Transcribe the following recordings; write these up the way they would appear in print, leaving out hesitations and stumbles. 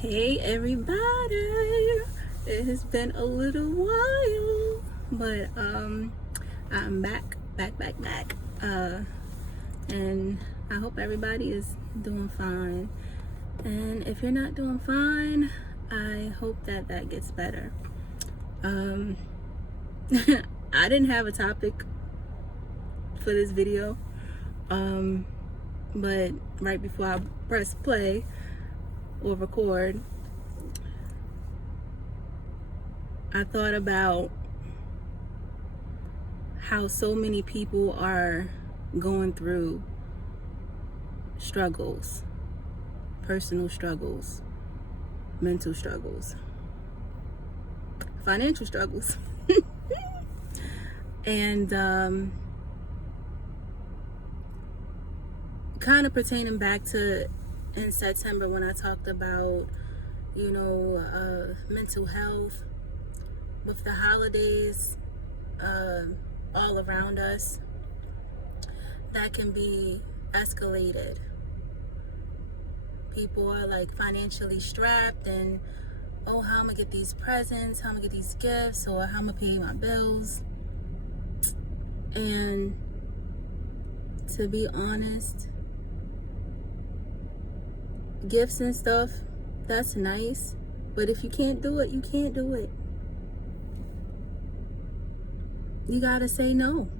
Hey everybody, it has been a little while, but I'm back, and I hope everybody is doing fine. And if you're not doing fine, I hope that gets better. I didn't have a topic for this video, but right before I press play or record, I thought about how so many people are going through struggles, personal struggles, mental struggles, financial struggles, and kind of pertaining back to in September when I talked about, mental health with the holidays all around us, that can be escalated. People are like financially strapped and, oh, how I'm gonna get these presents, how I'm gonna get these gifts, or how I'm gonna pay my bills. And to be honest, gifts and stuff, that's nice, but if you can't do it, you can't do it. You gotta say no.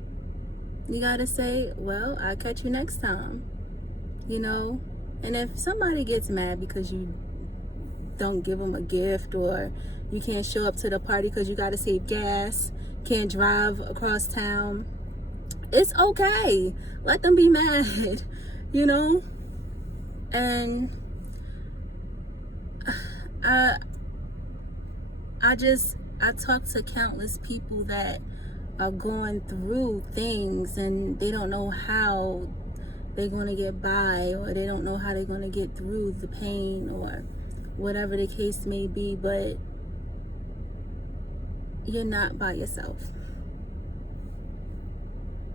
You gotta say, well, I'll catch you next time, and if somebody gets mad because you don't give them a gift, or you can't show up to the party because you gotta save gas, can't drive across town, it's okay. Let them be mad, and I talk to countless people that are going through things and they don't know how they're going to get by, or they don't know how they're going to get through the pain, or whatever the case may be. But you're not by yourself.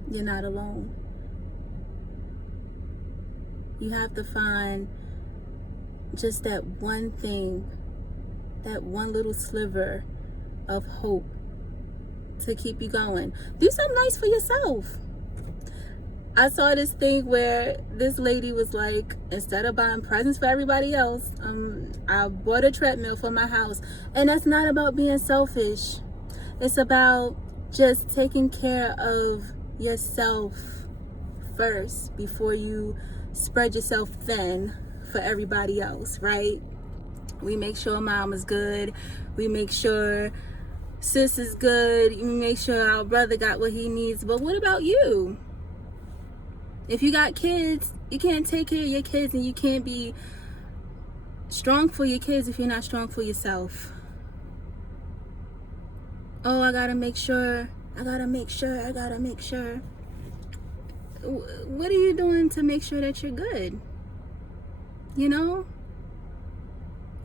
You're not alone. You have to find just that one thing, that one little sliver of hope to keep you going. Do something nice for yourself. I saw this thing where this lady was like, instead of buying presents for everybody else, I bought a treadmill for my house. And that's not about being selfish. It's about just taking care of yourself first before you spread yourself thin for everybody else, right? We make sure mom is good. We make sure sis is good. We make sure our brother got what he needs. But what about you? If you got kids, you can't take care of your kids, and you can't be strong for your kids if you're not strong for yourself. Oh, I gotta make sure. What are you doing to make sure that you're good?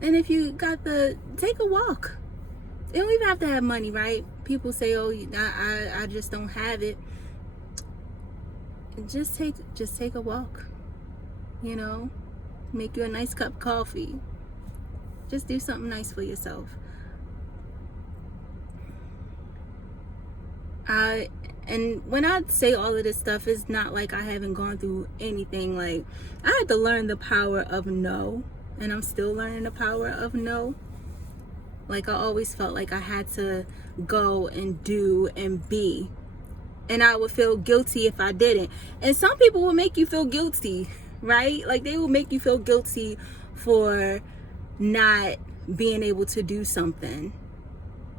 And if you got take a walk. You don't even have to have money, right? People say, oh, I just don't have it. Just take a walk. Make you a nice cup of coffee. Just do something nice for yourself. And when I say all of this stuff, it's not like I haven't gone through anything. Like, I had to learn the power of no, and I'm still learning the power of no. Like, I always felt like I had to go and do and be, and I would feel guilty if I didn't. And some people will make you feel guilty, right? Like, they will make you feel guilty for not being able to do something.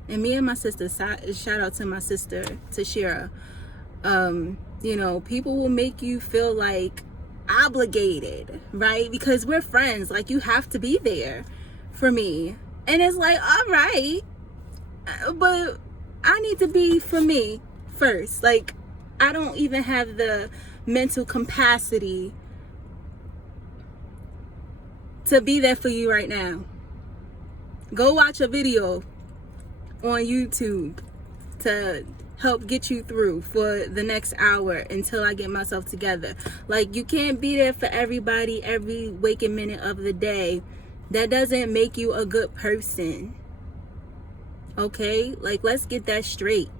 And me and my sister, shout out to my sister Tashira, people will make you feel like obligated, right? Because we're friends. Like, you have to be there for me. And it's like, all right, but I need to be for me first. Like, I don't even have the mental capacity to be there for you right now. Go watch a video on YouTube to help get you through for the next hour until I get myself together. Like, you can't be there for everybody every waking minute of the day That doesn't make you a good person. Okay? Like, let's get that straight.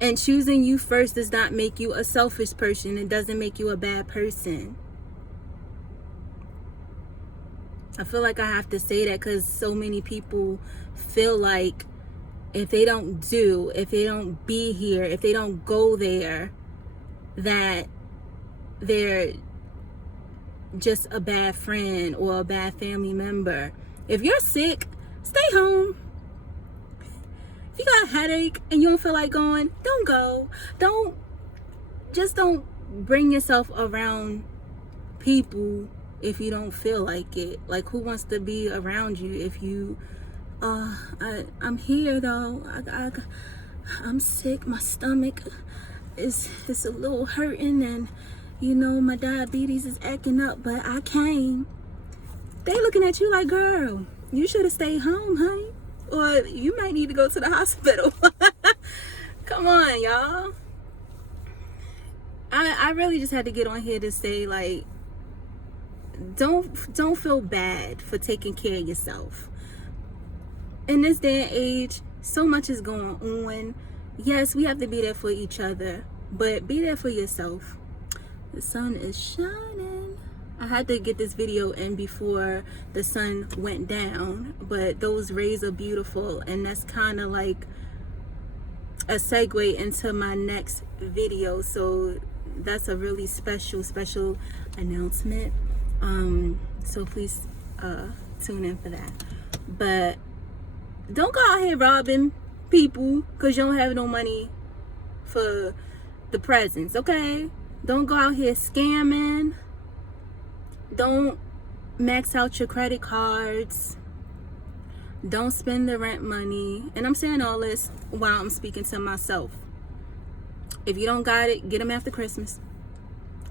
And choosing you first does not make you a selfish person. It doesn't make you a bad person. I feel like I have to say that because so many people feel like if they don't be here, if they don't go there, that they're just a bad friend or a bad family member. If you're sick, stay home. If you got a headache and you don't feel like going, don't go. Don't bring yourself around people if you don't feel like it. Like, who wants to be around you if you I'm here though. I'm sick. My stomach is a little hurting, and my diabetes is acting up, but I came. They looking at you like, girl, you should have stayed home, honey, or you might need to go to the hospital. Come on, y'all. I really just had to get on here to say, like, don't feel bad for taking care of yourself. In this day and age, so much is going on. Yes, we have to be there for each other, but be there for yourself. The sun is shining. I had to get this video in before the sun went down, but those rays are beautiful, and that's kind of like a segue into my next video. So that's a really special announcement. So please tune in for that. But don't go out here robbing people because you don't have no money for the presents, okay? Don't go out here scamming. Don't max out your credit cards. Don't spend the rent money. And I'm saying all this while I'm speaking to myself. If you don't got it, get them after Christmas.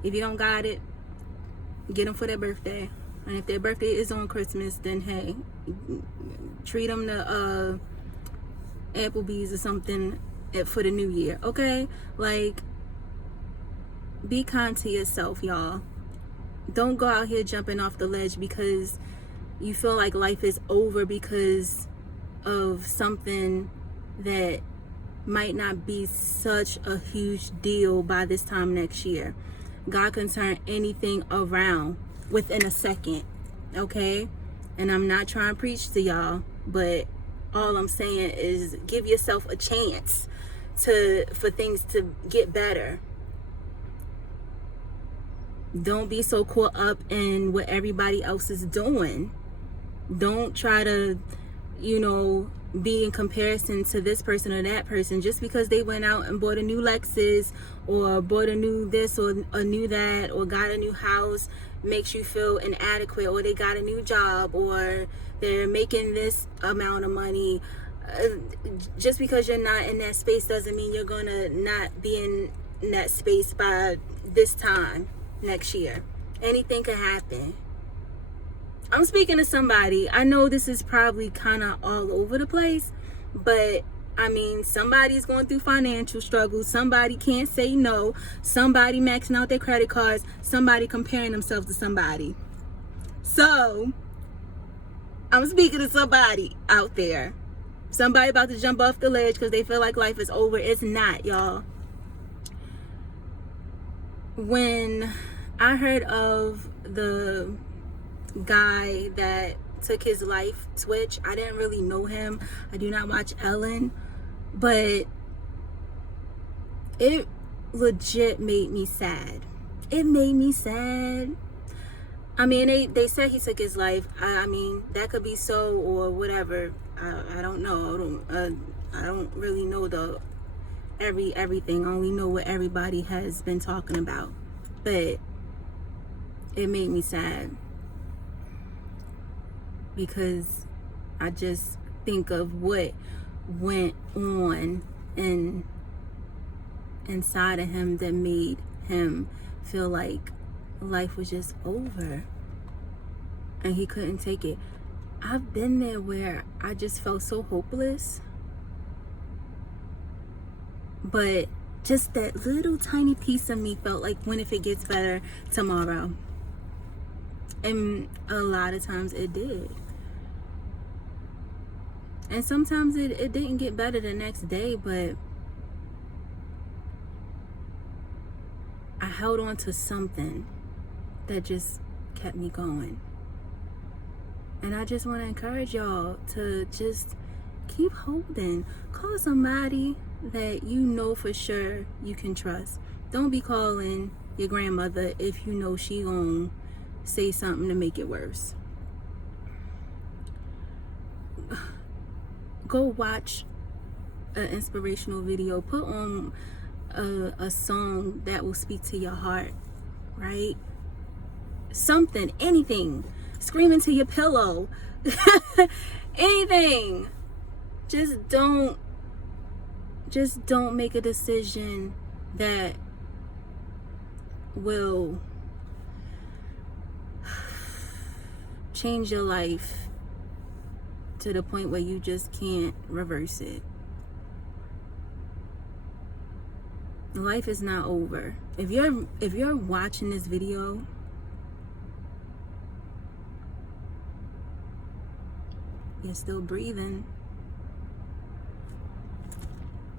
If you don't got it, get them for their birthday. And if their birthday is on Christmas, then hey, treat them to Applebee's or something for the new year, okay? Like, be kind to yourself, y'all. Don't go out here jumping off the ledge because you feel like life is over because of something that might not be such a huge deal by this time next year. God can turn anything around within a second, okay? And I'm not trying to preach to y'all, but all I'm saying is give yourself a chance for things to get better. Don't be so caught up in what everybody else is doing. Don't try to, be in comparison to this person or that person just because they went out and bought a new Lexus or bought a new this or a new that or got a new house makes you feel inadequate, or they got a new job or they're making this amount of money. Just because you're not in that space doesn't mean you're gonna not be in that space by this time next year. Anything could happen. I'm speaking to somebody. I know this is probably kind of all over the place, but I mean, somebody's going through financial struggles. Somebody can't say no. Somebody maxing out their credit cards. Somebody comparing themselves to somebody. So, I'm speaking to somebody out there. Somebody about to jump off the ledge because they feel like life is over. It's not, y'all. When I heard of the guy that took his life, Twitch, I didn't really know him. I do not watch Ellen, but it legit made me sad. It made me sad. I mean, they said he took his life. I mean, that could be so or whatever. I don't know. I don't really know everything. I only know what everybody has been talking about. But it made me sad because I just think of what went on inside of him that made him feel like life was just over and he couldn't take it. I've been there where I just felt so hopeless, but just that little tiny piece of me felt like, when if it gets better tomorrow? And a lot of times it did. And sometimes it didn't get better the next day, but I held on to something that just kept me going. And I just want to encourage y'all to just keep holding. Call somebody that you know for sure you can trust. Don't be calling your grandmother if you know she gonna say something to make it worse. Go watch an inspirational video. Put on a song that will speak to your heart, right? Something, anything. Scream into your pillow. Anything. Just don't make a decision that will change your life to the point where you just can't reverse it. Life is not over. If you're watching this video, you're still breathing.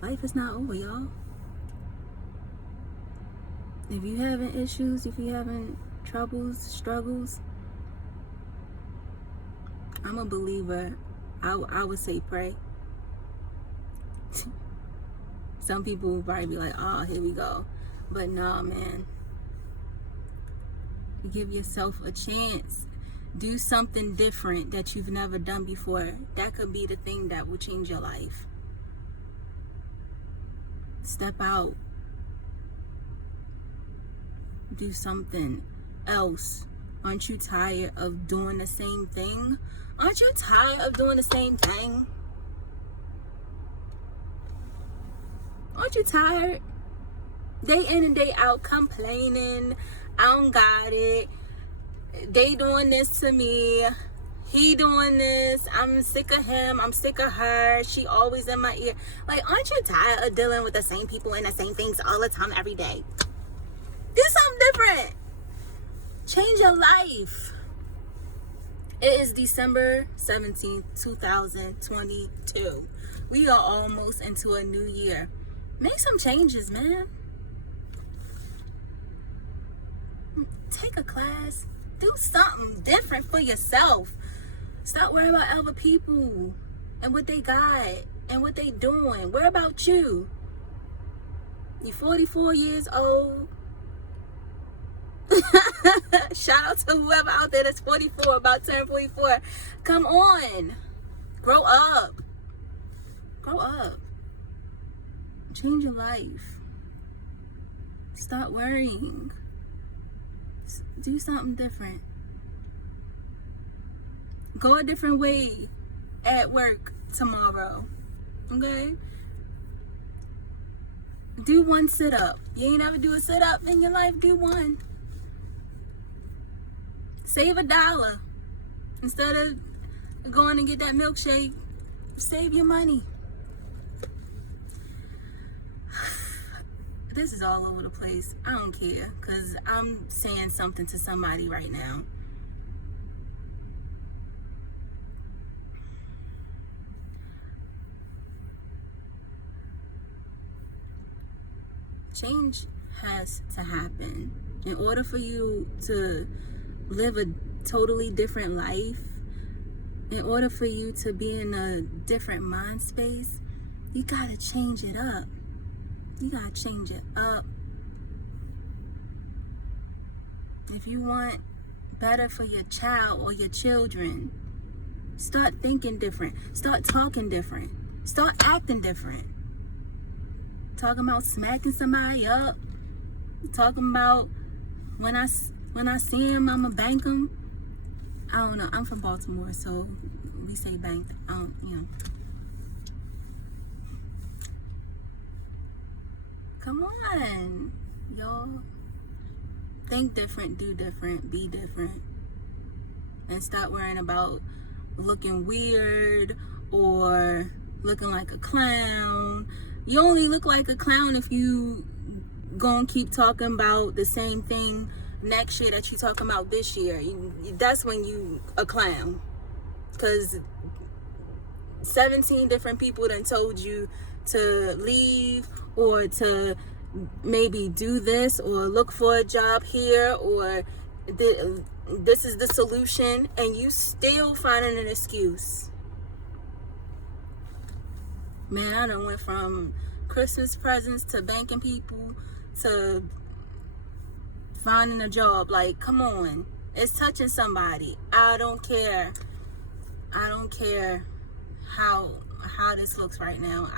Life is not over, y'all. If you having issues, if you having troubles, struggles, I'm a believer. I would say pray. Some people will probably be like, oh, here we go. But nah, man. Give yourself a chance. Do something different that you've never done before. That could be the thing that will change your life. Step out. Do something else. Aren't you tired of doing the same thing? Aren't you tired of doing the same thing? Aren't you tired? Day in and day out complaining. I don't got it. They doing this to me. He doing this. I'm sick of him. I'm sick of her. She always in my ear. Like, aren't you tired of dealing with the same people and the same things all the time, every day? Do something different. Change your life. It is December 17th, 2022. We are almost into a new year. Make some changes, man. Take a class. Do something different for yourself. Stop worrying about other people and what they got and what they doing. Worry about you. You're 44 years old. Shout out to whoever out there that's 44, about to turn 44. Come on. Grow up. Grow up. Change your life. Stop worrying. Do something different. Go a different way at work tomorrow. Okay? Do one sit-up. You ain't ever do a sit-up in your life, do one. Save $1. Instead of going to get that milkshake, save your money. This is all over the place. I don't care, because I'm saying something to somebody right now. Change has to happen. In order for you to live a totally different life, in order for you to be in a different mind space, you gotta change it up. You gotta change it up. If you want better for your child or your children, start thinking different. Start talking different. Start acting different. Talking about smacking somebody up. Talking about when I see him, I'ma bank him. I don't know. I'm from Baltimore, so we say bank. I don't, you know. Come on, y'all. Think different, do different, be different. And stop worrying about looking weird or looking like a clown. You only look like a clown if you gonna keep talking about the same thing next year that you talking about this year, that's when you a clown. Because 17 different people done told you to leave, or to maybe do this, or look for a job here, or this is the solution, and you still finding an excuse. Man, I done went from Christmas presents to banking people to finding a job. Like, come on, it's touching somebody. I don't care how this looks right now.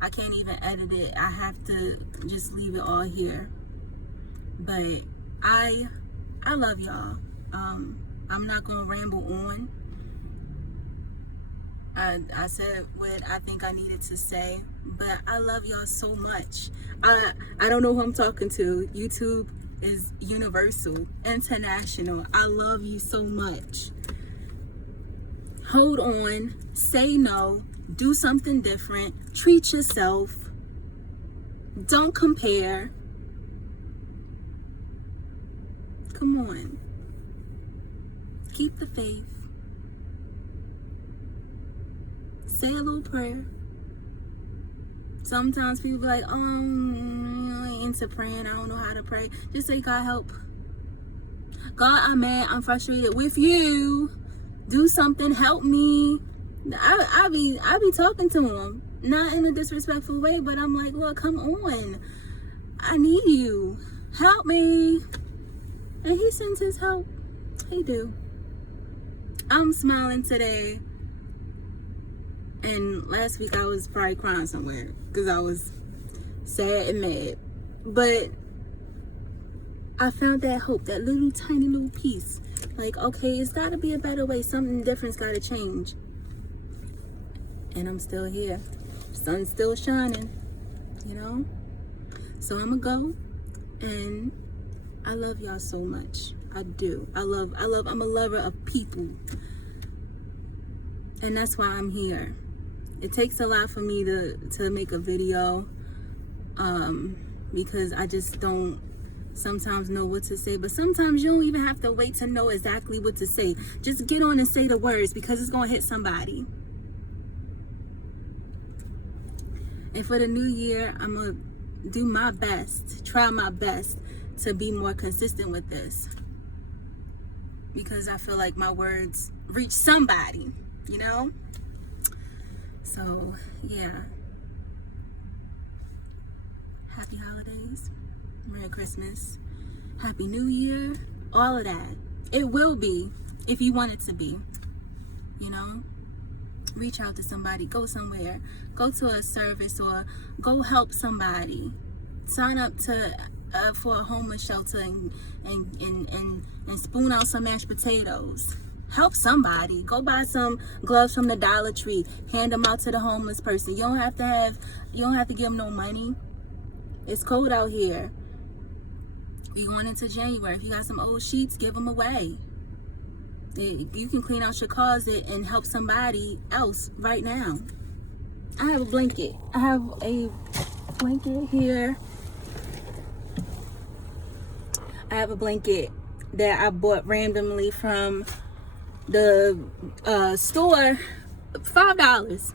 I can't even edit it. I have to just leave it all here. But I love y'all. I'm not gonna ramble on. I said what I think I needed to say, but I love y'all so much. I don't know who I'm talking to. YouTube is universal, international. I love you so much. Hold on, say no, do something different, treat yourself, don't compare. Come on, keep the faith, say a little prayer. Sometimes people be like, I ain't into praying, I don't know how to pray. Just say, God help. God, I'm mad, I'm frustrated with you. Do something, help me. I be talking to him, not in a disrespectful way, but I'm like, look, come on, I need you, help me. And he sends his help. He do. I'm smiling today, and last week I was probably crying somewhere because I was sad and mad, but I found that hope, that little tiny little piece. Like, okay, it's got to be a better way. Something different's got to change. And I'm still here. Sun's still shining, you know? So I'm going to go. And I love y'all so much. I do. I'm a lover of people. And that's why I'm here. It takes a lot for me to make a video. Because I just don't sometimes know what to say, but sometimes you don't even have to wait to know exactly what to say. Just get on and say the words, because it's gonna hit somebody. And for the new year, I'm gonna do my best, try my best to be more consistent with this, because I feel like my words reach somebody, you know? So yeah, happy holidays, Merry Christmas, Happy New Year, all of that. It will be, if you want it to be, you know? Reach out to somebody, go somewhere, go to a service, or go help somebody. Sign up to for a homeless shelter and spoon out some mashed potatoes. Help somebody. Go buy some gloves from the Dollar Tree, hand them out to the homeless person. You don't have to give them no money. It's cold out here. We going into January. If you got some old sheets, give them away. You can clean out your closet and help somebody else right now. I have a blanket. I have a blanket here. I have a blanket that I bought randomly from the store, $5.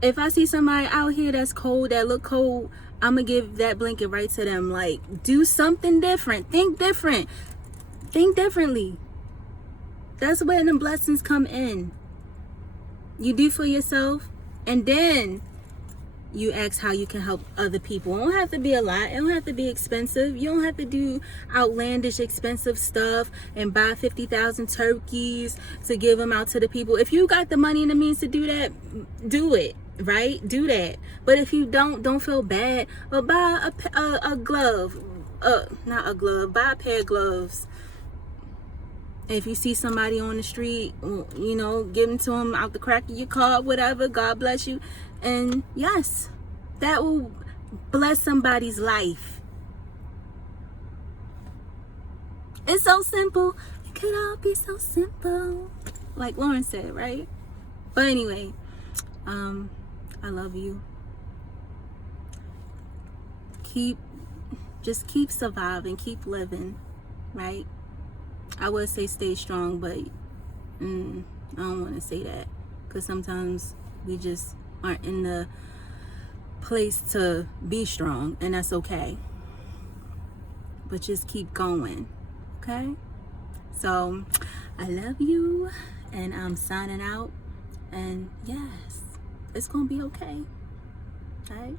If I see somebody out here that's cold, that look cold, I'm gonna give that blanket right to them. Like, do something different. Think different. Think differently. That's where the blessings come in. You do for yourself, and then you ask how you can help other people. It don't have to be a lot. It don't have to be expensive. You don't have to do outlandish expensive stuff and buy 50,000 turkeys to give them out to the people. If you got the money and the means to do that, do it, right? Do that. But if you don't feel bad. Or buy a glove. Not a glove. Buy a pair of gloves. If you see somebody on the street, you know, give them to them out the crack of your car, whatever. God bless you. And yes, that will bless somebody's life. It's so simple. It could all be so simple. Like Lauren said, right? But anyway, I love you. Keep just keep surviving, keep living, right? I would say stay strong, but I don't want to say that, because sometimes we just aren't in the place to be strong, and that's okay. But just keep going, okay? So I love you, and I'm signing out, and yes, it's gonna be okay, right?